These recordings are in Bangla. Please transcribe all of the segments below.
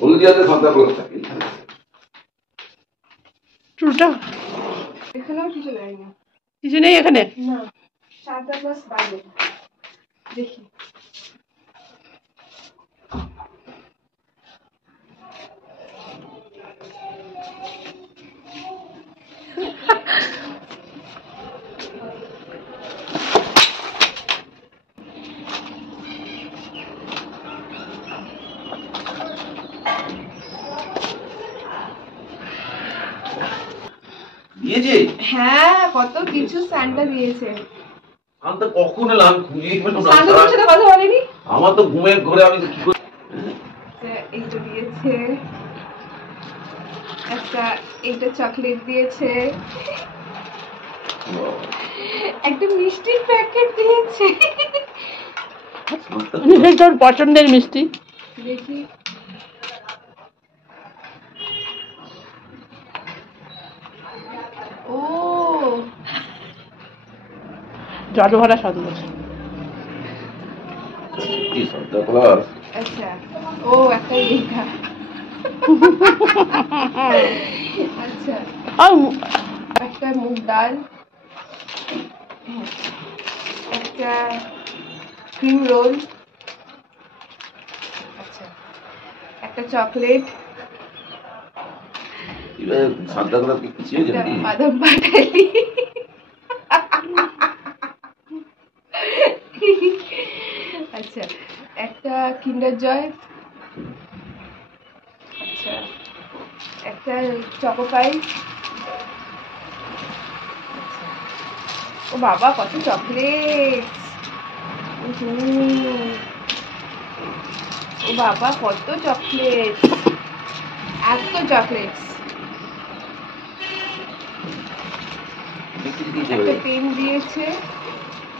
হলদিয়াতে সান্তা ক্লজ থাকে চুলটা এখানেও কিছু নেয়নি, কিছু নেই এখানে। না সান্তা ক্লজ বাইরে দেখি। দিয়েছে? হ্যাঁ কত কিছু সান্টা দিয়েছে। আমি তো কখন এলাম খুঁজে পেলাম না। সান্টা তোমার সাথে কথা বলেনি? আমার তো ঘুমের ঘরে আমি কি করে এইটা দিয়েছে একটা, এইটা চকলেট দিয়েছে, একটা মিষ্টির প্যাকেট দিয়েছে। তোর পছন্দের মিষ্টি দেখি ও জল ভরা সন্দেশ। কি সান্তা ক্লজ? আচ্ছা ও একটা এইটা আচ্ছা একটা মুগ ডাল, একটা ক্রিম রোল, আচ্ছা একটা চকলেট, এবার সান্তা ক্লজ কি কিছু একটা জানি? বাদাম পাটালি, আচ্ছা একটা কিন্ডার জয়, আচ্ছা একটা চকো পাই, ও বাবা কত চকলেট, ও বাবা কত চকলেট, এত চকলেট, একটা পেন দিয়েছে,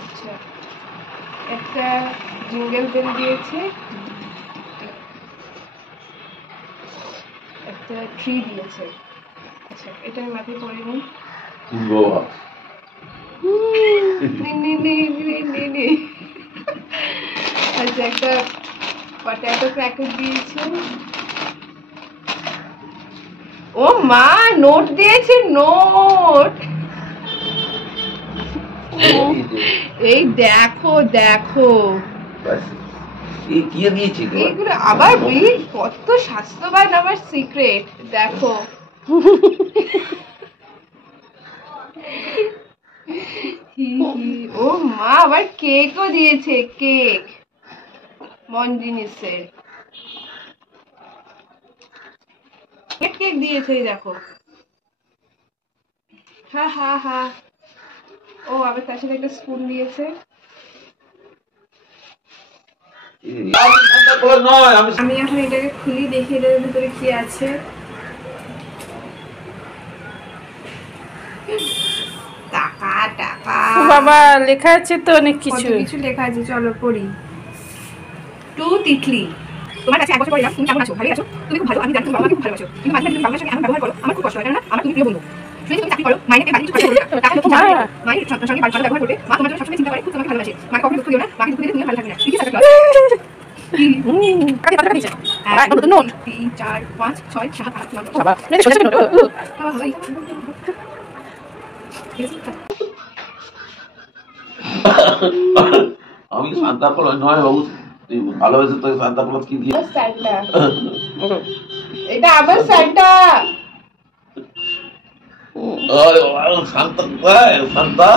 আচ্ছা একটা জিঙ্গেল বেল দিয়েছে, একটা ট্রি দিয়েছে, আচ্ছা এটা আমি মাথায় পড়িনি, বাবা আচ্ছা একটা পটেটো ক্র্যাকার দিয়েছে, ও মা নোট দিয়েছে, নোট, এই দেখো দেখো এই কি দিয়েছে? এইগুলো আবার বিল, কত স্বাস্থ্যবান আমার সিক্রেট, দেখো ও মা আবার কেকও দিয়েছে, কেক মনজিনিসের কেক দিয়েছে, এই দেখো, হ্যাঁ হ্যাঁ হ্যাঁ, ও আবার তার সাথে একটা স্পুন দিয়েছে। সান্তা ক্লজ নয়, আমি এখন এটাকে খুলি, দেখি এটার ভিতরে কি আছে। টাকা টাকা বাবা লেখা আছে তো অনেক কত কিছু। কিছু লেখা আছে, চলো পড়ি। টু তিতলি, তোমার কাছে এক বছর পরে এলাম, তুমি কেমন আছো? ভালোই আছো? তুমি খুব ভালো, আমি জানি তুমি বাবা খুব ভালোবাসো, কিন্তু মাঝে মাঝে তুমি বাবার সঙ্গে এমন ব্যবহার করো, আমার খুব কষ্ট হয়, কেননা আমার তুমি প্রিয় বন্ধু। শুনে তুমি চাকরি করো, মাইনে পেয়ে বাড়ি কিছু খরচ করো না, টাকা খুব ভালো লাগে। মায়ের সঙ্গে ভালো ব্যবহার করবে, মা তোমার জন্য সবসময় চিন্তা করে, খুব তোমাকে ভালোবাসে, মাকে কখনো দুঃখ দিও না, মাকে দুঃখ দিলে তুমি ভালো থাকবে না। ঠিক আছে? 3 4 5 6 7 8 9 বাবা মেরে সোজা কেন? আমি সান্তা ক্লজ নয় বাবু, তুই ভালোবেসে তোকে সান্তা ক্লজ কি দিয়ে? সান্টা, এটা আবার সান্টা, সান্তা সান্তা